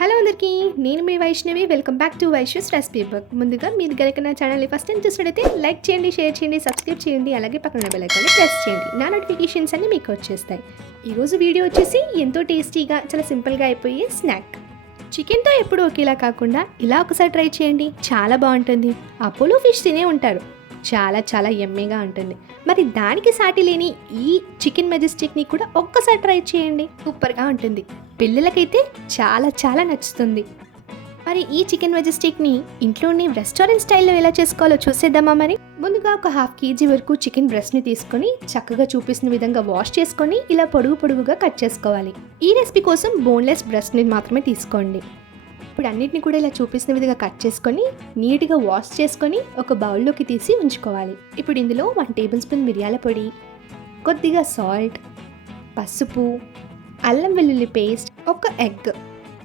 Hello అందరికీ, నేను మీ Vaishnavi. Welcome back to Vaishu's recipe book. ముందుగా మీరు గనక నా ఛానల్ని ఫస్ట్ టైం చూసినట్టయితే లైక్ చేయండి, షేర్ చేయండి, సబ్స్క్రైబ్ చేయండి. అలాగే పక్కన బెల్ ఐకాన్ని ప్రెస్ చేయండి. నా నోటిఫికేషన్స్ అన్నీ మీకు వచ్చేస్తాయి. ఈరోజు వీడియో వచ్చేసి ఎంతో టేస్టీగా చాలా సింపుల్గా అయిపోయే స్నాక్. చికెన్తో ఎప్పుడు ఒకేలా కాకుండా ఇలా ఒకసారి ట్రై చేయండి, చాలా బాగుంటుంది. అపోలో ఫిష్ తినే ఉంటారు, చాలా చాలా యమ్మీగా ఉంటుంది. మరి దానికి సాటి లేని ఈ చికెన్ మెజెస్టిక్ని కూడా ఒక్కసారి ట్రై చేయండి, సూపర్గా ఉంటుంది. పిల్లలకైతే చాలా చాలా నచ్చుతుంది. మరి ఈ చికెన్ మెజెస్టిక్ని ఇంట్లోనే రెస్టారెంట్ స్టైల్లో ఎలా చేసుకోవాలో చూసేద్దామా? మరి ముందుగా ఒక 1/2 kg వరకు చికెన్ బ్రెస్ట్ని తీసుకొని చక్కగా చూపిస్తున్న విధంగా వాష్ చేసుకొని ఇలా పొడుగుగా కట్ చేసుకోవాలి. ఈ రెసిపీ కోసం బోన్లెస్ బ్రెస్ట్ని మాత్రమే తీసుకోండి. ఇప్పుడు అన్నిటిని కూడా ఇలా చూపిస్తున్న విధంగా కట్ చేసుకొని నీట్గా వాష్ చేసుకొని ఒక బౌల్లోకి తీసి ఉంచుకోవాలి. ఇప్పుడు ఇందులో 1 టేబుల్ స్పూన్ మిరియాల పొడి, కొద్దిగా సాల్ట్, పసుపు, అల్లం వెల్లుల్లి పేస్ట్, ఒక ఎగ్,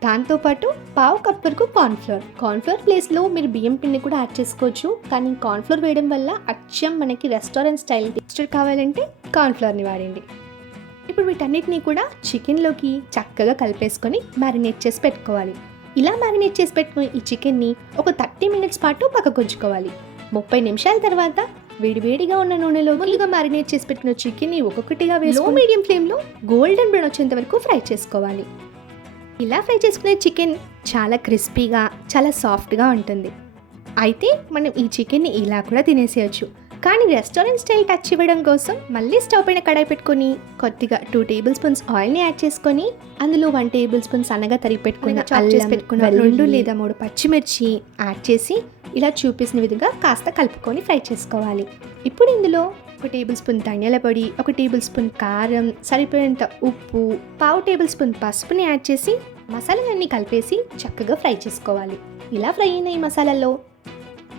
దాంతోపాటు 1/2 కప్ వరకు కార్న్ఫ్లోర్ ప్లేస్లో మీరు బియ్యం పిండి కూడా యాడ్ చేసుకోవచ్చు. కానీ కార్న్ఫ్లోర్ వేయడం వల్ల అచ్చం మనకి రెస్టారెంట్ స్టైల్ టెక్స్చర్ కావాలంటే కార్న్ఫ్లోర్ని వాడండి. ఇప్పుడు వీటన్నిటిని కూడా చికెన్లోకి చక్కగా కలిపేసుకొని మ్యారినేట్ చేసి పెట్టుకోవాలి. ఇలా మ్యారినేట్ చేసి పెట్టుకుని ఈ చికెన్ని ఒక 30 మినిట్స్ పాటు పక్కకు ఉంచుకోవాలి. 30 నిమిషాల తర్వాత వేడివేడిగా ఉన్న నూనెలో ముందుగా మ్యారినేట్ చేసి పెట్టిన చికెన్ని ఒక్కొక్కటిగా లో మీడియం ఫ్లేమ్లో గోల్డెన్ బ్రౌన్ వచ్చేంత వరకు ఫ్రై చేసుకోవాలి. ఇలా ఫ్రై చేసుకునే చికెన్ చాలా క్రిస్పీగా చాలా సాఫ్ట్గా ఉంటుంది. అయితే మనం ఈ చికెన్ని ఇలా కూడా తినేసేయచ్చు. కానీ రెస్టారెంట్ స్టైల్ టచ్ ఇవ్వడం కోసం మళ్ళీ స్టవ్ పైన కడాయి పెట్టుకొని కొద్దిగా 2 టేబుల్ స్పూన్స్ ఆయిల్ని యాడ్ చేసుకొని అందులో 1 టేబుల్ స్పూన్ సన్నగా తరిగి పెట్టుకున్న 2 లేదా 3 పచ్చిమిర్చి యాడ్ చేసి ఇలా చూపిస్తున్న విధంగా కాస్త కలుపుకొని ఫ్రై చేసుకోవాలి. ఇప్పుడు ఇందులో 1 టేబుల్ స్పూన్ ధనియాల పొడి, 1 టేబుల్ స్పూన్ కారం, సరిపోయేంత ఉప్పు, 1/2 టేబుల్ స్పూన్ పసుపుని యాడ్ చేసి మసాలాలన్నీ కలిపేసి చక్కగా ఫ్రై చేసుకోవాలి. ఇలా ఫ్రై అయిన ఈ మసాలాలో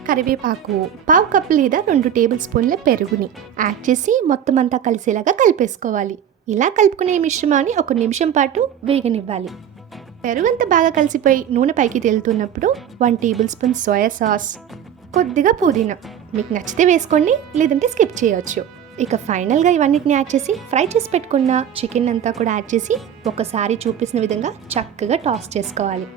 కరివేపాకు, 1/2 కప్ లేదా 2 టేబుల్ స్పూన్ల పెరుగుని యాడ్ చేసి మొత్తం అంతా కలిసేలాగా కలిపేసుకోవాలి. ఇలా కలుపుకునే మిశ్రమాన్ని 1 నిమిషం పాటు వేగనివ్వాలి. పెరుగంతా బాగా కలిసిపోయి నూనె పైకి తేలుతున్నప్పుడు 1 టేబుల్ స్పూన్ సోయా సాస్, కొద్దిగా పుదీనా, మీకు నచ్చితే వేసుకోండి, లేదంటే స్కిప్ చేయవచ్చు. ఇక ఫైనల్గా ఇవన్నిటిని యాడ్ చేసి ఫ్రై చేసి పెట్టుకున్న చికెన్ అంతా కూడా యాడ్ చేసి ఒకసారి చూపిస్తున్న విధంగా చక్కగా టాస్ చేసుకోవాలి.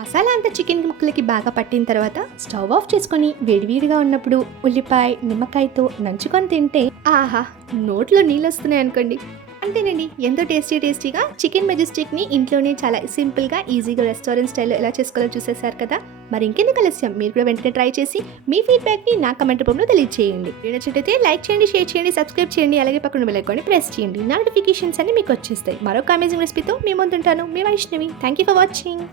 మసాలా అంతా చికెన్ ముక్కలకి బాగా పట్టిన తర్వాత స్టవ్ ఆఫ్ చేసుకొని వేడివేడిగా ఉన్నప్పుడు ఉల్లిపాయ, నిమ్మకాయతో నంచుకొని తింటే ఆహా, నోట్లో నీళ్ళు వస్తున్నాయి అనుకోండి. అంతేనండి, ఎంతో టేస్టీగా చికెన్ మెజెస్టిక్ని ఇంట్లోనే చాలా సింపుల్గా ఈజీగా రెస్టారెంట్ స్టైల్లో ఎలా చేసుకోవాలో చూసేశారు కదా. మరి ఇంకెందుకు ఆలస్యం, మీరు కూడా వెంటనే ట్రై చేసి మీ ఫీడ్బ్యాక్ని నా కమెంట్ రూపంలో తెలియజేయండి. నచ్చినట్లయితే లైక్ చేయండి, షేర్ చేయండి, సబ్స్క్రైబ్ చేయండి. అలాగే పక్కన బెల్ ఐకాన్ని ప్రెస్ చేయండి. నా నోటిఫికేషన్స్ అన్ని మీకు వచ్చేస్తాయి. మరొక అమేజింగ్ రెసిపీతో మీ ముందుంటాను, మీ Vaishnavi. Thank you for watching.